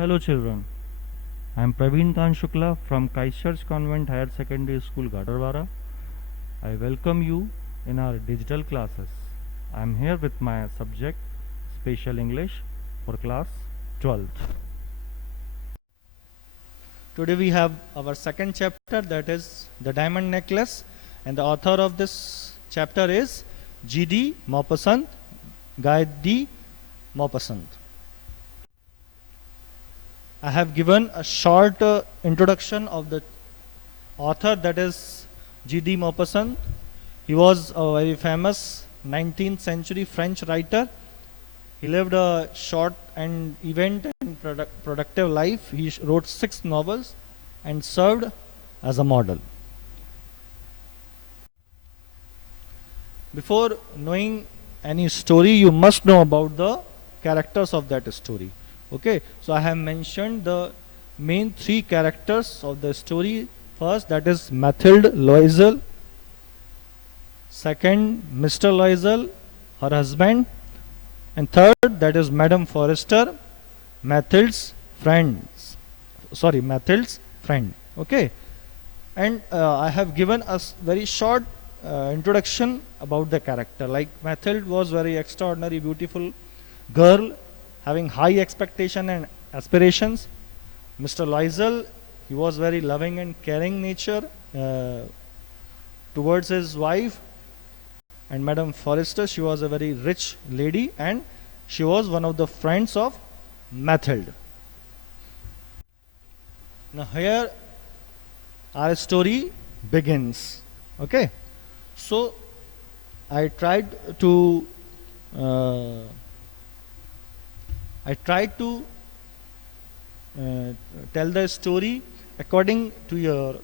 Hello children, I am Praveen Khan Shukla from Christchurch Convent Higher Secondary School Gadarwara. I welcome you in our digital classes. I am here with my subject Special English for class 12th. Today we have our second chapter, that is the diamond necklace, and the author of this chapter is G.D. Maupassant, Guy D. Maupassant. I have given a short introduction of the author, that is G.D. Maupassant. He was a very famous 19th century French writer. He lived a short and event and productive life. He wrote 6 novels and served as a model. Before knowing any story, you must know about the characters of that story. Okay, so I have mentioned the main 3 characters of the story. First, that is Mathilde Loisel. Second, Mr. Loisel, her husband. And third, that is Madame Forrester, Mathilde's friend. Okay, and I have given us very short introduction about the character. Like Mathilde was very extraordinary, beautiful girl, having high expectation and aspirations. Mr. Loisel, he was very loving and caring nature towards his wife. And Madame Forrester, she was a very rich lady and she was one of the friends of Mathilde. Now here our story begins. Okay, so I tried to tell the story according to your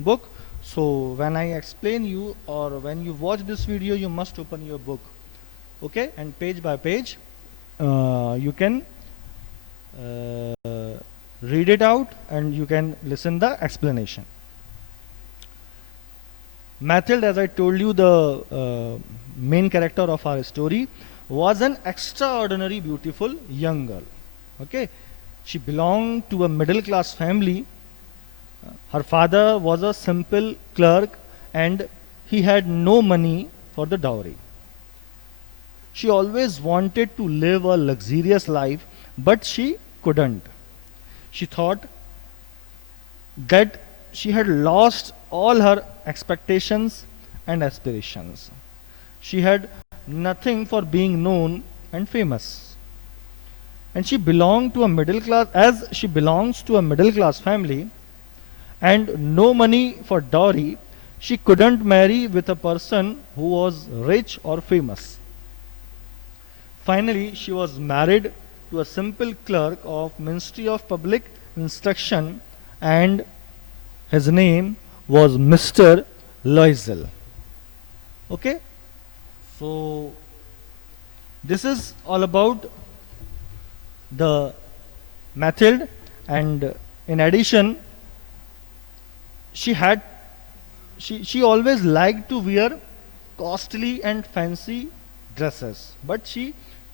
book. So when I explain you, or when you watch this video, you must open your book, okay, and page by page you can read it out and you can listen the explanation. Mathilde, as I told you, the main character of our story, was an extraordinary beautiful young girl. Okay, she belonged to a middle class family. Her father was a simple clerk and he had no money for the dowry. She always wanted to live a luxurious life, but she couldn't. She thought that she had lost all her expectations and aspirations. She had nothing for being known and famous. And she belonged to a middle class, as she belongs to a middle class family, and no money for dowry, she couldn't marry with a person who was rich or famous. Finally, she was married to a simple clerk of Ministry of Public Instruction, and his name was Mr. Loisel. Okay, so this is all about the Mathilde, and in addition, she always liked to wear costly and fancy dresses, but she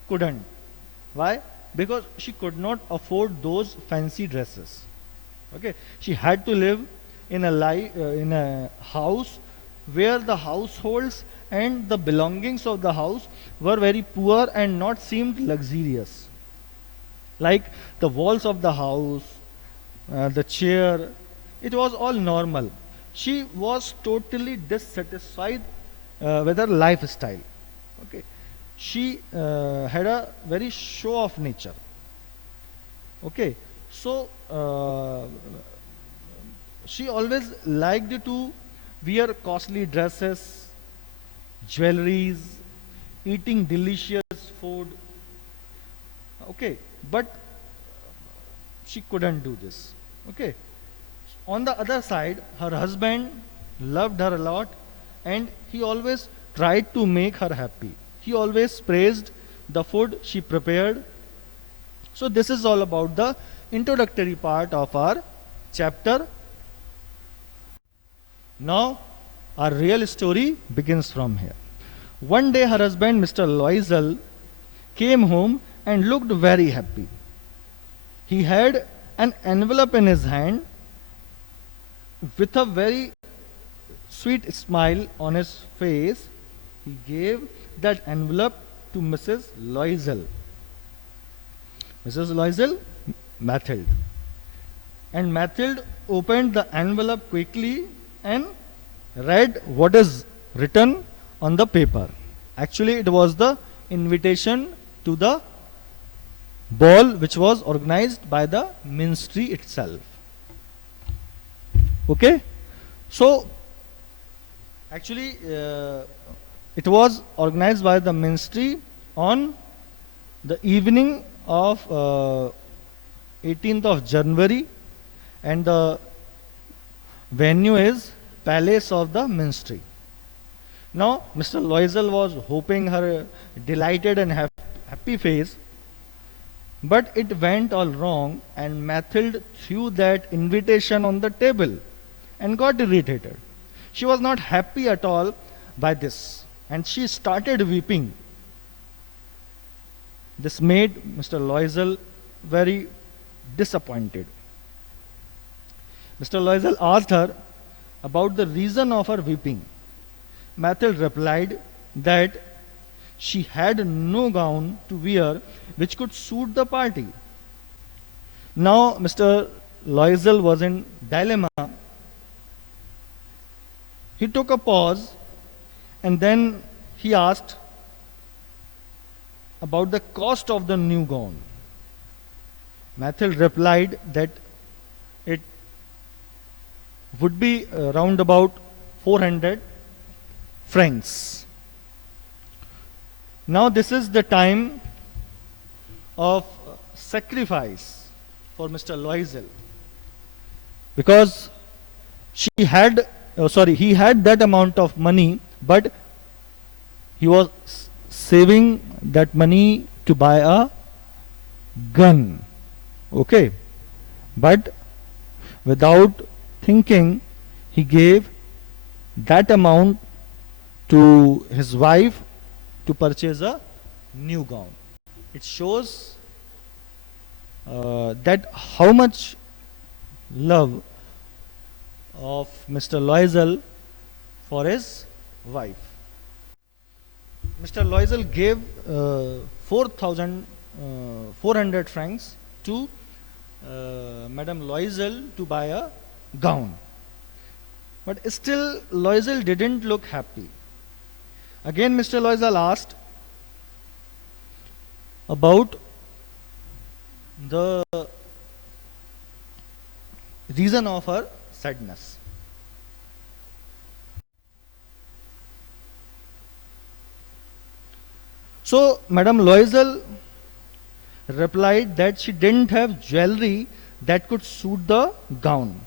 couldn't. Why? Because she could not afford those fancy dresses. Okay, she had to live in a house where the households and the belongings of the house were very poor and not seemed luxurious. Like the walls of the house, the chair, it was all normal. She was totally dissatisfied with her lifestyle. Okay, she had a very show-off nature. Okay, so she always liked to wear costly dresses, jewelries, eating delicious food. Okay, but she couldn't do this. Okay, on the other side, her husband loved her a lot and he always tried to make her happy. He always praised the food she prepared. So this is all about the introductory part of our chapter. Now our real story begins from here. One day her husband, Mr. Loisel, came home and looked very happy. he had an envelope in his hand with a very sweet smile on his face. He gave that envelope to Mrs. Loisel. Mrs. Loisel, Mathilde. And Mathilde opened the envelope quickly and read what is written on the paper. Actually, it was the invitation to the ball which was organized by the ministry itself. Okay? So, actually, it was organized by the ministry on the evening of 18th of January, and the venue is Palace of the Ministry. Now, Mr. Loisel was hoping her delighted and happy face, but it went all wrong, and Mathilde threw that invitation on the table and got irritated. She was not happy at all by this, and she started weeping. This made Mr. Loisel very disappointed. Mr. Loisel asked her about the reason of her weeping. Mathilde replied that she had no gown to wear which could suit the party. Now Mr. Loisel was in dilemma. He took a pause and then he asked about the cost of the new gown. Mathilde replied that it would be around about 400 francs. Now this is the time of sacrifice for Mr. Loisel, because he had that amount of money, but he was saving that money to buy a gun. Okay, but without thinking, he gave that amount to his wife to purchase a new gown. It shows that how much love of Mr. Loisel for his wife. Mr. Loisel gave 4,400 francs to Madame Loisel to buy a gown. But still Loisel didn't look happy. Again Mr. Loisel asked about the reason of her sadness. So Madame Loisel replied that she didn't have jewelry that could suit the gown.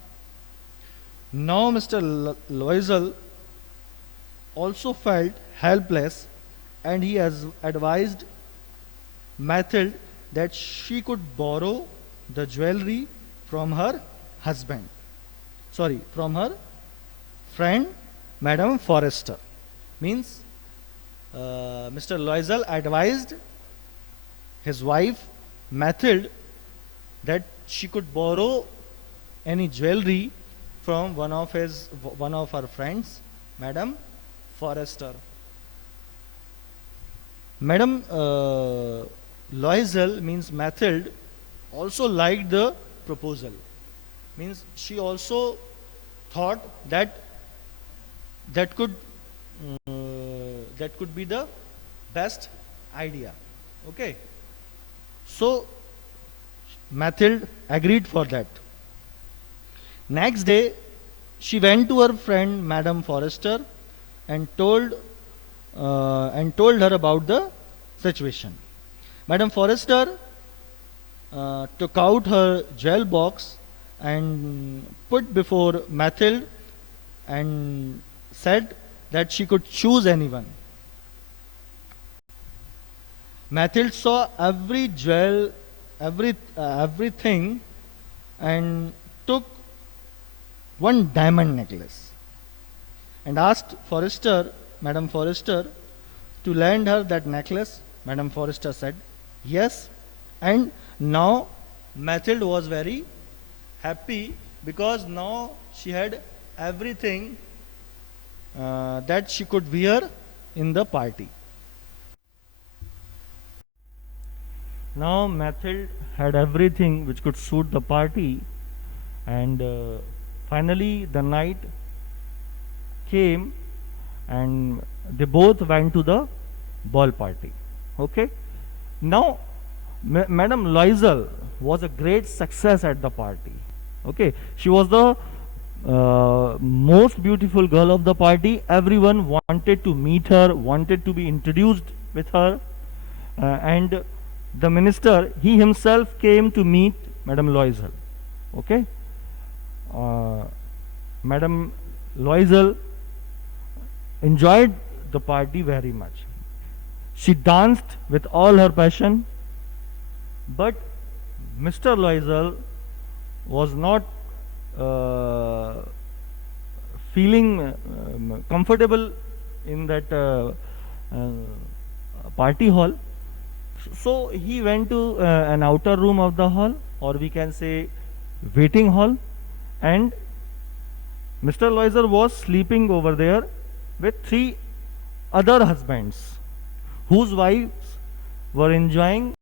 Now Mr. Loisel also felt helpless, and he has advised Mathilde that she could borrow the jewelry from her husband. From her friend Madame Forrester. Means Mr. Loisel advised his wife Mathilde that she could borrow any jewelry from one of her friends, Madame Forrester. Madame Loisel, means Mathilde, also liked the proposal. Means she also thought that could be the best idea. Okay. So Mathilde agreed for that. Next day, she went to her friend Madame Forrester and told her about the situation. Madame Forrester took out her jewel box and put before Mathilde and said that she could choose anyone. Mathilde saw every jewel, everything, and took one diamond necklace and asked Madame Forrester, to lend her that necklace. Madame Forrester said yes, and now Mathilde was very happy because now she had everything that she could wear in the party. Now Mathilde had everything which could suit the party, and finally the night came and they both went to the ball party. Okay. Now Madame Loisel was a great success at the party. Okay, she was the most beautiful girl of the party. Everyone wanted to meet her, wanted to be introduced with her, and the minister, he himself came to meet Madame Loisel. Okay, Madame Loisel enjoyed the party very much. She danced with all her passion, but Mr. Loisel was not feeling comfortable in that party hall. So he went to an outer room of the hall, or we can say waiting hall, and Mr. Loisel was sleeping over there with 3 other husbands whose wives were enjoying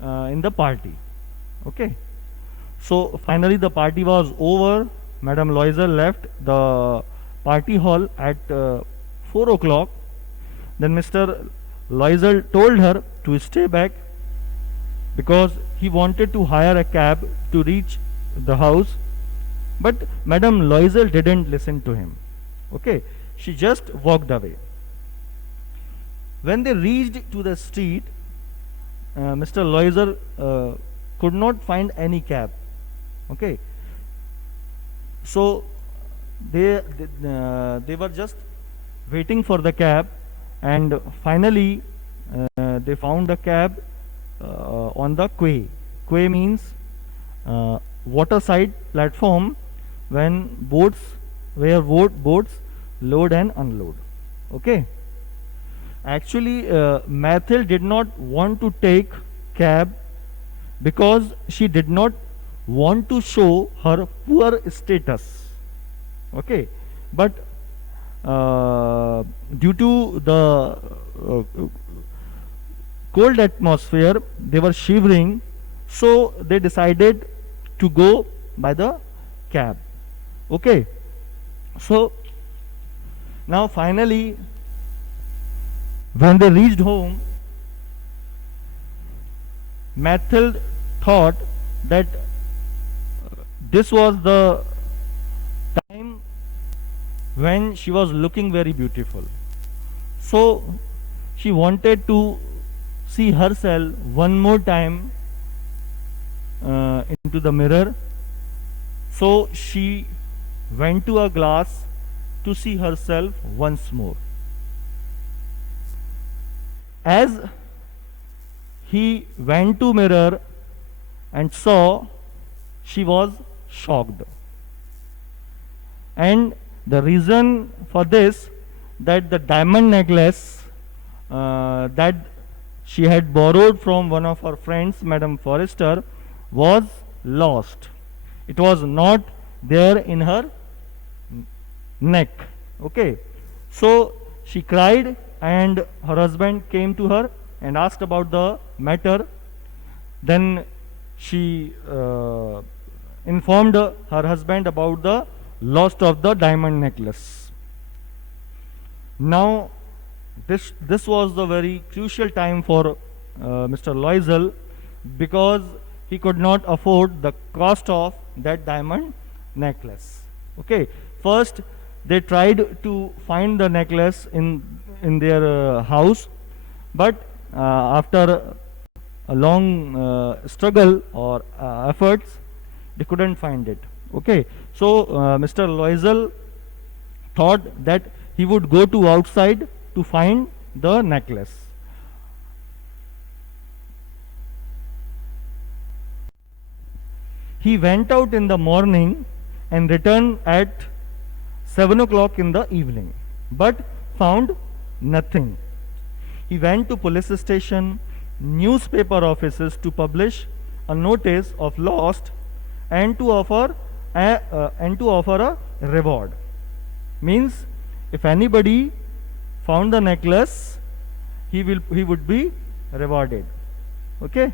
in the party. Okay. So finally the party was over. Madame Loisel left the party hall at 4 o'clock. Then Mr. Loisel told her to stay back because he wanted to hire a cab to reach the house. But Madame Loisel didn't listen to him. Okay, she just walked away. When they reached to the street, Mr. Loisel could not find any cab. Okay, so they were just waiting for the cab, and finally they found a cab on the quay. Quay means waterside platform when boats load and unload. Okay. Actually, Mathilde did not want to take cab because she did not want to show her poor status. Okay, but due to the cold atmosphere, they were shivering, so they decided to go by the cab. Okay, so now finally when they reached home, Mathilde thought that this was the time when she was looking very beautiful. So she wanted to see herself one more time into the mirror. So she went to a glass to see herself once more. As he went to mirror and saw, she was shocked. And the reason for this, that the diamond necklace that she had borrowed from one of her friends, Madame Forrester, was lost. It was not there in her neck. Okay, so she cried, and her husband came to her and asked about the matter. Then she informed her husband about the loss of the diamond necklace. Now this was the very crucial time for Mr. Loisel, because he could not afford the cost of that diamond necklace. Okay, first they tried to find the necklace in their house, but after a long struggle or efforts, they couldn't find it. Okay, so Mr. Loisel thought that he would go to outside to find the necklace. He went out in the morning and returned at 7 o'clock in the evening, but found nothing. He went to police station, newspaper offices to publish a notice of lost and to offer a reward. Means if anybody found the necklace, he would be rewarded. Okay.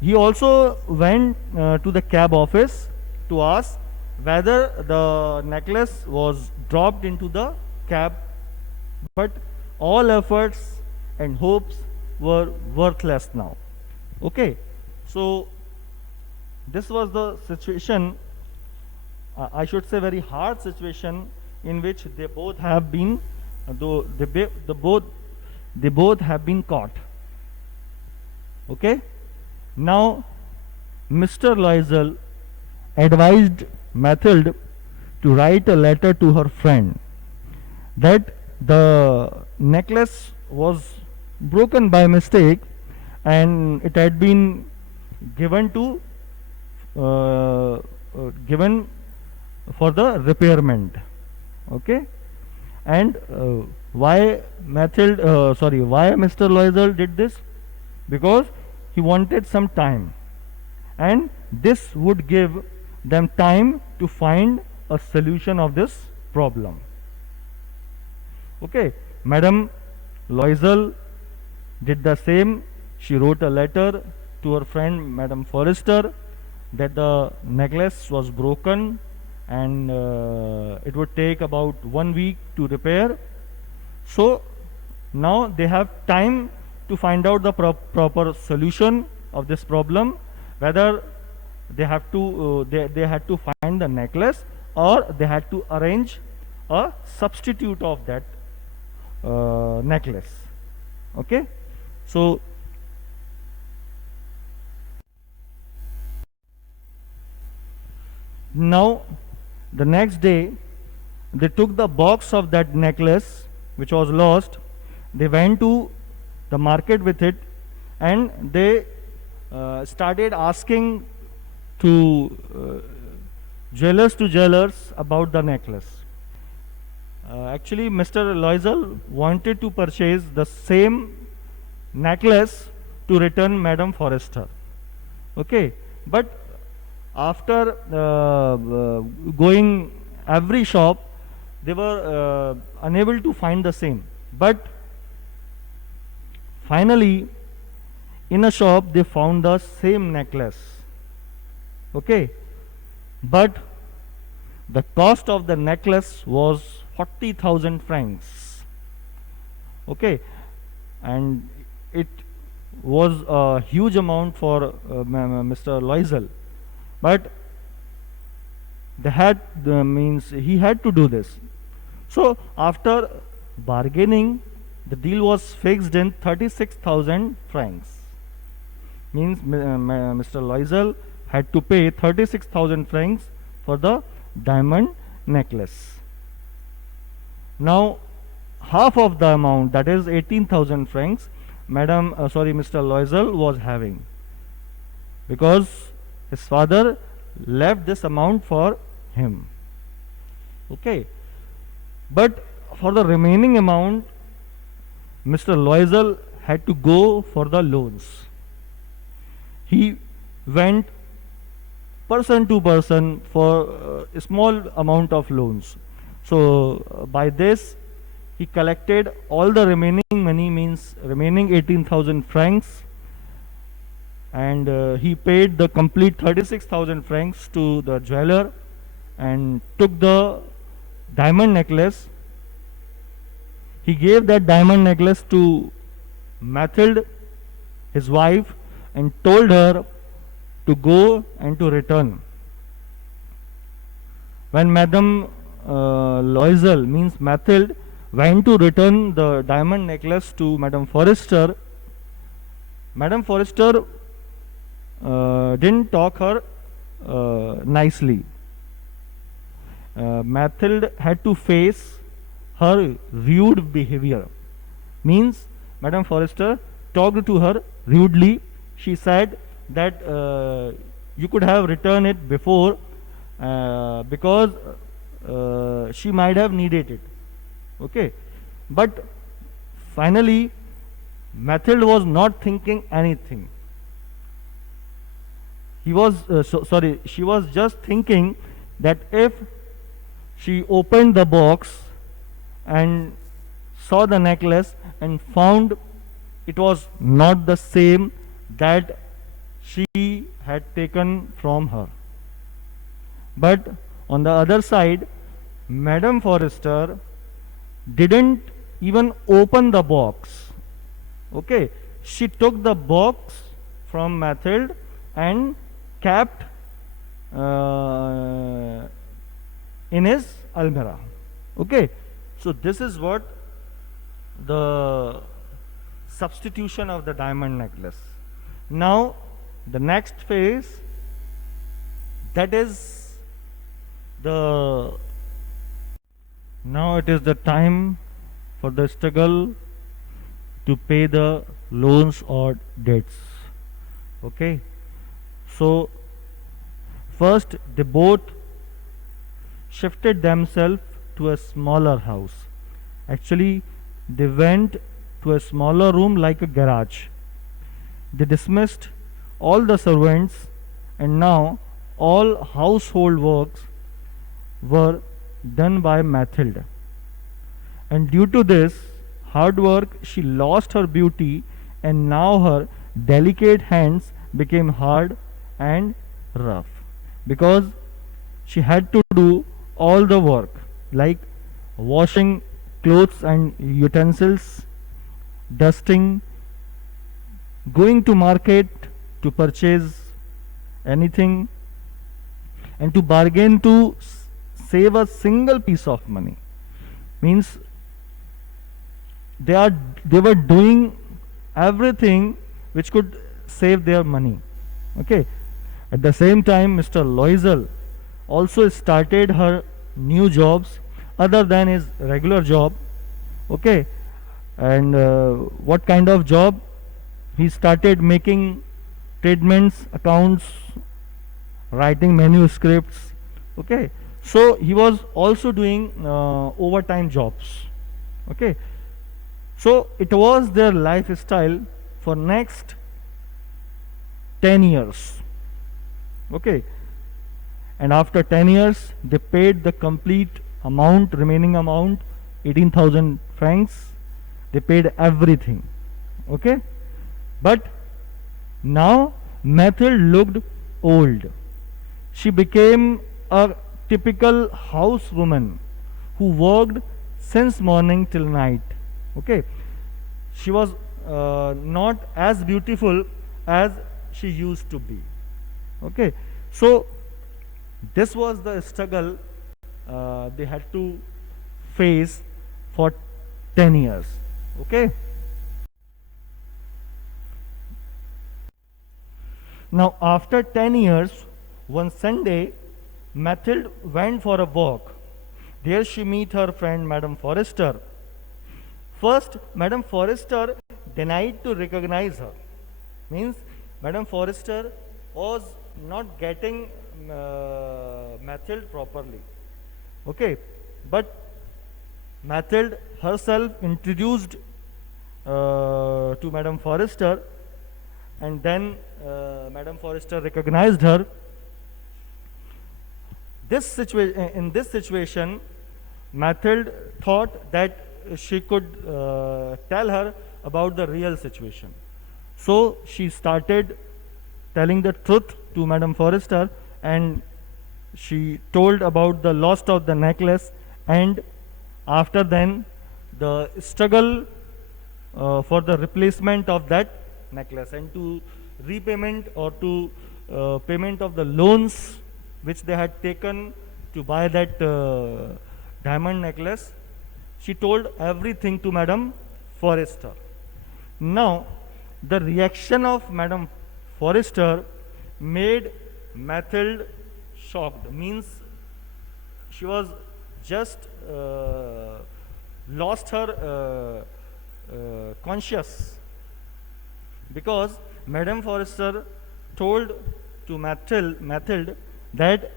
He also went to the cab office to ask whether the necklace was dropped into the cab, but all efforts and hopes were worthless now. Okay. So this was the situation, I should say very hard situation, in which they both have been, though they both have been caught. Okay. Now Mr. Loisel advised Mathilde to write a letter to her friend that the necklace was broken by mistake and it had been given to given for the repairment. Okay. And why why Mr. Loisel did this? Because he wanted some time, and this would give them time to find a solution of this problem. Okay. Madame Loisel did the same. She wrote a letter to her friend Madame Forrester that the necklace was broken and it would take about 1 week to repair. So now they have time to find out the proper solution of this problem, whether they have to they had to find the necklace or they had to arrange a substitute of that necklace. Okay. So now the next day they took the box of that necklace which was lost. They went to the market with it, and they started asking to jewelers about the necklace. Actually, Mr. Loisel wanted to purchase the same necklace to return Madame Forrester. Okay. But after going every shop, they were unable to find the same. But finally, in a shop, they found the same necklace. Okay. But the cost of the necklace was 40,000 francs. Okay. And it was a huge amount for Mr. Loisel. But they had he had to do this. So after bargaining, the deal was fixed in 36,000 francs. Means Mr. Loisel had to pay 36,000 francs for the diamond necklace. Now half of the amount, that is 18,000 francs, Mr. Loisel was having, because his father left this amount for him. Okay. But for the remaining amount, Mr. Loisel had to go for the loans. He went person to person for a small amount of loans. So by this he collected all the remaining money, means remaining 18,000 francs, and he paid the complete 36,000 francs to the jeweler and took the diamond necklace. He gave that diamond necklace to Mathilde, his wife, and told her to go and to return. When Madame Loisel, means Mathilde, went to return the diamond necklace to Madame Forrester, Madame Forrester didn't talk her nicely. Mathilde had to face her rude behavior. Means Madame Forrester talked to her rudely. She said that you could have returned it before, because she might have needed it. Okay. But finally Mathilde was not thinking anything. she was just thinking that if she opened the box and saw the necklace and found it was not the same that she had taken from her. But on the other side, Madame Forrester didn't even open the box. Okay, she took the box from Mathilde and kept in his almirah. Okay, so this is what the substitution of the diamond necklace. Now the next phase, that is the now it is the time for the struggle to pay the loans or debts. Okay, so first they both shifted themselves to a smaller house. Actually, they went to a smaller room like a garage. They dismissed all the servants, and now all household works were done by Mathilde. And due to this hard work, she lost her beauty, and now her delicate hands became hard and rough because she had to do all the work like washing clothes and utensils, dusting, going to market to purchase anything, and to bargain to save a single piece of money. Means they were doing everything which could save their money. Okay, at the same time, Mr. Loisel also started her new jobs other than his regular job. Okay, and what kind of job? He started making statements, accounts, writing manuscripts. Okay, so he was also doing overtime jobs. Okay, so it was their lifestyle for next 10 years. Okay, and after 10 years they paid the complete amount, remaining amount, 18,000 francs. They paid everything. Okay, but now Mathilde looked old. She became a typical housewoman who worked since morning till night. Okay, she was not as beautiful as she used to be. Okay, so this was the struggle they had to face for 10 years. Okay, now after 10 years, one Sunday Mathilde went for a walk. There she met her friend Madame Forrester. First, Madame Forrester denied to recognize her. Means Madame Forrester was not getting Mathilde properly. Okay, but Mathilde herself introduced to Madame Forrester, and then Madame Forrester recognized her. In this situation, Mathilde thought that she could tell her about the real situation. So she started telling the truth to Madame Forrester, and she told about the loss of the necklace, and after then the struggle for the replacement of that necklace and to repayment or to payment of the loans which they had taken to buy that diamond necklace. She told everything to Madame Forrester. Now the reaction of Madame Forrester made Mathilde shocked. Means she was just lost her conscious, because Madame Forrester told to Mathilde that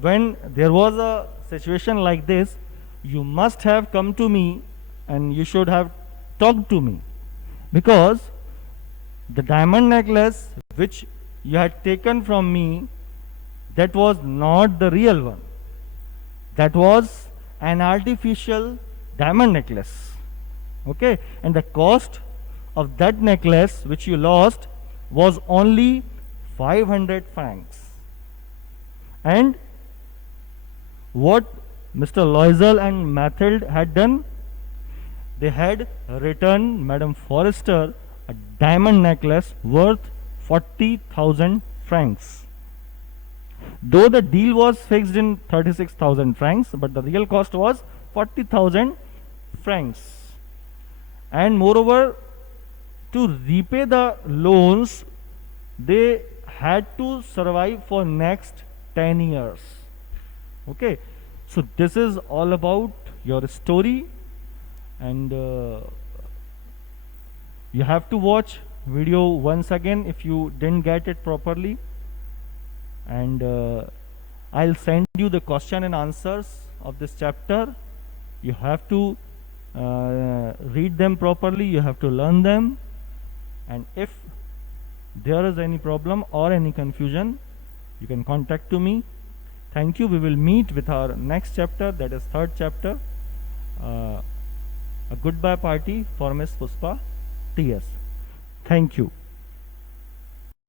when there was a situation like this, you must have come to me and you should have talked to me, because the diamond necklace which you had taken from me, that was not the real one. That was an artificial diamond necklace. Okay, and the cost of that necklace which you lost was only 500 francs. And what Mr. Loisel and Mathilde had done, they had returned Madame Forrester a diamond necklace worth 40,000 francs. Though the deal was fixed in 36,000 francs, but the real cost was 40,000 francs. And moreover, to repay the loans, they had to survive for next 10 years. Okay, so this is all about your story, and you have to watch video once again if you didn't get it properly, and I'll send you the question and answers of this chapter. You have to read them properly, you have to learn them, and if there is any problem or any confusion, you can contact to me. Thank you. We will meet with our next chapter, that is third chapter, a goodbye party for Miss Puspa TS. Thank you.